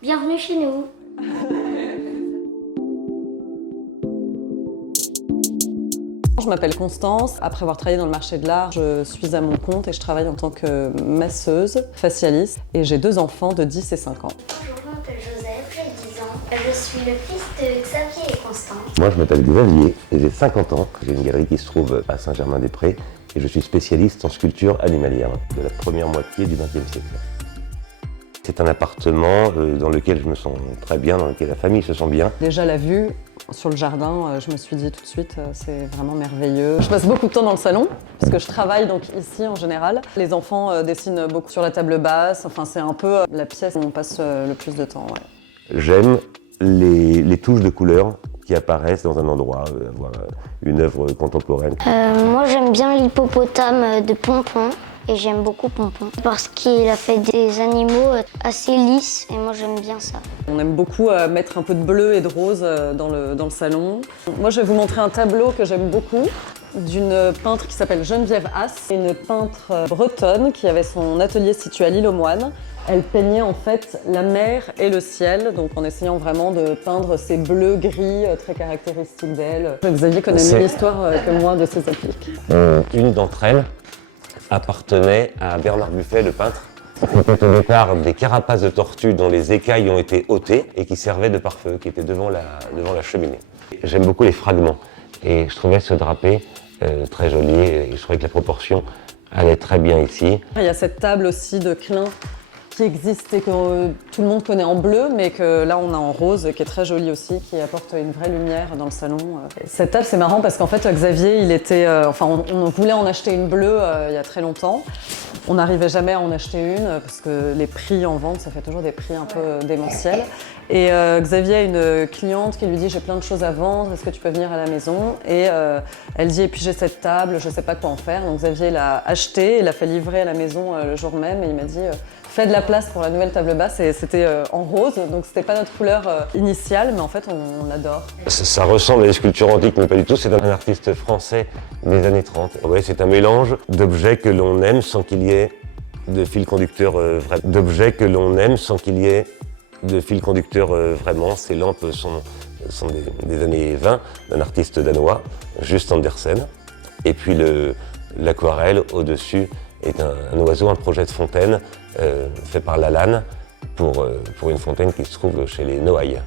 Bienvenue chez nous. Je m'appelle Constance. Après avoir travaillé dans le marché de l'art, je suis à mon compte et je travaille en tant que masseuse, facialiste. Et j'ai 2 enfants de 10 et 5 ans. Bonjour, je m'appelle Joseph, j'ai 10 ans. Je suis le fils de Xavier et Constance. Moi, je m'appelle Xavier et j'ai 50 ans. J'ai une galerie qui se trouve à Saint-Germain-des-Prés et je suis spécialiste en sculpture animalière de la première moitié du XXe siècle. C'est un appartement dans lequel je me sens très bien, dans lequel la famille se sent bien. Déjà la vue sur le jardin, je me suis dit tout de suite, c'est vraiment merveilleux. Je passe beaucoup de temps dans le salon, parce que je travaille donc ici en général. Les enfants dessinent beaucoup sur la table basse, enfin c'est un peu la pièce où on passe le plus de temps. Ouais. J'aime les touches de couleurs qui apparaissent dans un endroit, avoir une œuvre contemporaine. Moi j'aime bien l'hippopotame de Pompon. Et j'aime beaucoup Pompon parce qu'il a fait des animaux assez lisses et moi j'aime bien ça. On aime beaucoup mettre un peu de bleu et de rose dans le salon. Moi je vais vous montrer un tableau que j'aime beaucoup d'une peintre qui s'appelle Geneviève Haas, une peintre bretonne qui avait son atelier situé à l'île aux Moines. Elle peignait en fait la mer et le ciel, donc en essayant vraiment de peindre ces bleus gris très caractéristiques d'elle. Xavier connaît mieux l'histoire que moi de ces appliques. Une d'entre elles appartenait à Bernard Buffet, le peintre. C'était au départ des carapaces de tortues dont les écailles ont été ôtées et qui servaient de pare-feu, qui étaient devant la cheminée. J'aime beaucoup les fragments et je trouvais ce drapé très joli et je trouvais que la proportion allait très bien ici. Il y a cette table aussi de Klein qui existe et que tout le monde connaît en bleu, mais que là on a en rose, qui est très jolie aussi, qui apporte une vraie lumière dans le salon. Cette table, c'est marrant parce qu'en fait Xavier, il était, on voulait en acheter une bleue il y a très longtemps. On n'arrivait jamais à en acheter une parce que les prix en vente, ça fait toujours des prix un peu démentiels. Et Xavier a une cliente qui lui dit « j'ai plein de choses à vendre, est-ce que tu peux venir à la maison ?» Et elle dit « et puis j'ai cette table, je ne sais pas quoi en faire ». Donc Xavier l'a achetée, il l'a fait livrer à la maison le jour même et il m'a dit « fais de la place pour la nouvelle table basse » et c'était en rose, donc c'était pas notre couleur initiale, mais en fait on l'adore. Ça ressemble à des sculptures antiques, mais pas du tout. C'est un artiste français des années 30. Ouais, c'est un mélange d'objets que l'on aime sans qu'il y ait de fil conducteur vrai. D'objets que l'on aime sans qu'il y ait de fil conducteur vraiment. Ces lampes sont des années 20 d'un artiste danois, Just Andersen. Et puis l'aquarelle au-dessus est un oiseau, un projet de fontaine fait par Lalanne pour une fontaine qui se trouve chez les Noailles.